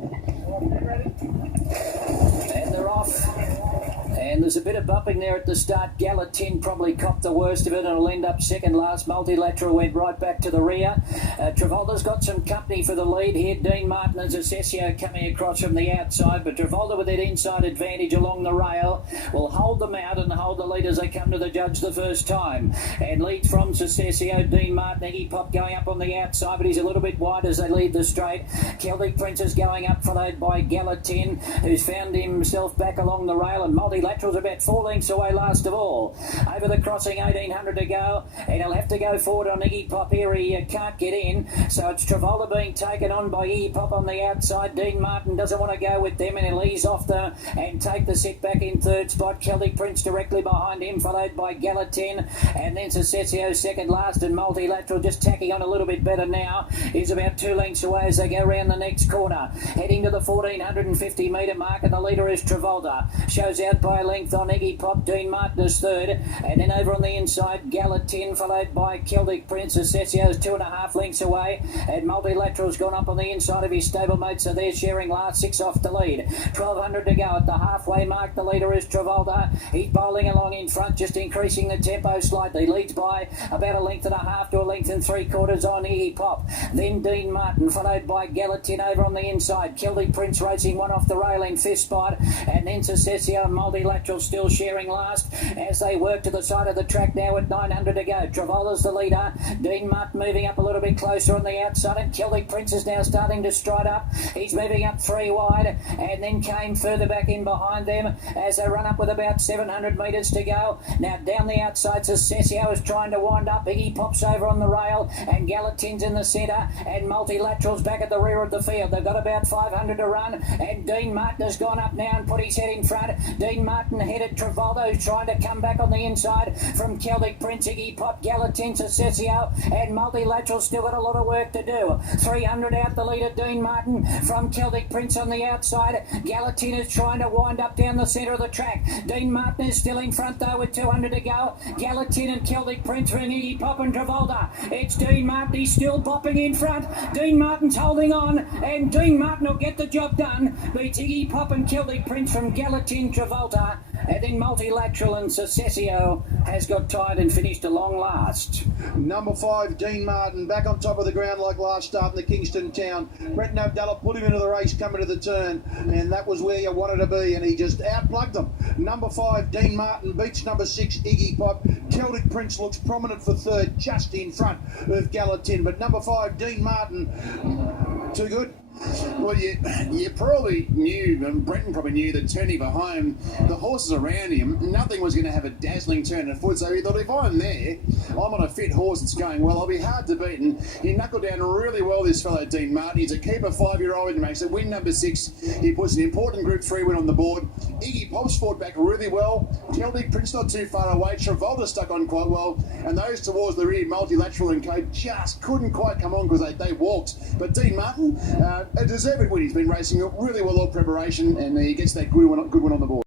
And they're off. And there's a bit of bumping there at the start. Gallatin probably copped the worst of it and will end up second last. Multilateral went right back to the rear. Travolta's got some company for the lead here. Dean Martin and Zacessio coming across from the outside, but Travolta with that inside advantage along the rail will hold them out and hold the lead as they come to the judge the first time. And leads from Zacessio, Dean Martin, Iggy Pop going up on the outside, but he's a little bit wide as they lead the straight. Celtic Prince is going up, followed by Gallatin, who's found himself back along the rail, and Multilateral's about 4 lengths away last of all. Over the crossing, 1800 to go, and he'll have to go forward on Iggy Pop here. He can't get in, so it's Travolta being taken on by Iggy Pop on the outside. Dean Martin doesn't want to go with them, and he'll ease off and take the set back in third spot. Celtic Prince directly behind him, followed by Gallatin, and then Zacessio second last, and Multilateral just tacking on a little bit better now. He's about 2 lengths away as they go round the next corner, heading to the 1450 metre mark, and the leader is Travolta. Shows out by a length on Iggy Pop. Dean Martin is third, and then over on the inside, Gallatin, followed by Celtic Prince. Zacessio's 2.5 lengths away, and Multilateral's gone up on the inside of his stablemate, so they're sharing last 6 off the lead. 1200 to go at the halfway mark. The leader is Travolta. He's bowling along in front, just increasing the tempo slightly. Leads by about 1.5 to 1 3/4 on Iggy Pop. Then Dean Martin, followed by Gallatin over on the inside. Celtic Prince racing one off the rail in 5th spot, and then Zacessio and Multilateral still sharing last as they work to the side of the track now at 900 to go. Travolta's the leader. Dean Martin moving up a little bit closer on the outside, and Celtic Prince is now starting to stride up. He's moving up 3 wide, and then came further back in behind them as they run up with about 700 metres to go. Now down the outside, Zacessio is trying to wind up. Iggy Pop's over on the rail, and Gallatin's in the centre, and Multilateral's back at the rear of the field. They've got about 500 to run, and Dean Martin has gone up now and put his head in front. Dean Martin headed Travolta, who's trying to come back on the inside from Celtic Prince, Iggy Pop, Gallatin, Zacessio, and Multilateral still got a lot of work to do. 300 out the leader, Dean Martin, from Celtic Prince on the outside. Gallatin is trying to wind up down the centre of the track. Dean Martin is still in front though with 200 to go. Gallatin and Celtic Prince from Iggy Pop and Travolta. It's Dean Martin, he's still bopping in front. Dean Martin's holding on, and Dean Martin will get the job done. Beats Iggy Pop and Celtic Prince from Gallatin, Travolta, and then Multilateral and Zacessio has got tired and finished a long last. Number 5, Dean Martin, back on top of the ground like last start in the Kingston Town. BRENTON AVDULLA put him into the race coming to the turn, and that was where you wanted to be, and he just outplugged them. Number 5, Dean Martin beats number 6, Iggy Pop. Celtic Prince looks prominent for third, just in front of Gallatin, but number 5, Dean Martin, too good. Well, you probably knew, and Brenton probably knew that turning for home, the horses around him, nothing was going to have a dazzling turn of foot. So he thought, if I'm there, I'm on a fit horse that's going well, I'll be hard to beat. And he knuckled down really well, this fellow, Dean Martin. He's a keeper 5-year-old, and makes it win number 6. He puts an important Group 3 win on the board. Iggy Pop's fought back really well. Celtic Prince not too far away. Travolta stuck on quite well. And those towards the rear, Multilateral and Co, just couldn't quite come on because they walked. But Dean Martin, a deserved win. He's been racing really well, all preparation, and he gets that good one on the board.